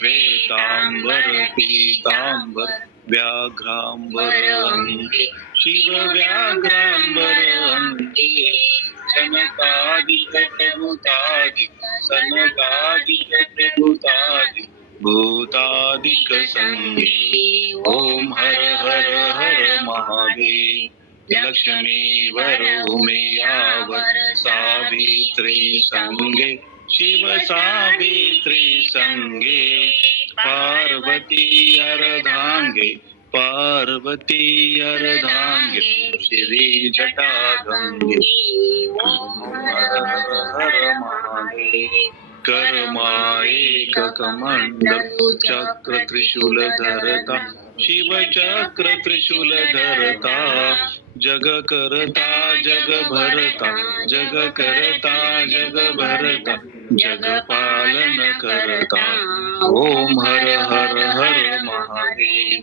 श्वेतांबर पीतांबर व्याघ्रांबर अंगे शिव व्याघ्रांबर अंगे सनकादिक प्रभुतादिक सनकादिक प्रभुतादिक भूतादिक ओम हर हर हर महादेव। लक्ष्मी लक्ष्मीवर उमेयावर सावित्री संगे शिव सावित्री संगे, पार्वती अर्धांगे पार्वती अर्धांगे, श्री जटा गंगे हर हर हर महादेव कर्मा एक कमंडल चक्र त्रिशूल धरता शिव चक्र त्रिशूल धरता जग करता जग भरता जग करता जग करता जगपालन करता। ओम हर हर हर महादेव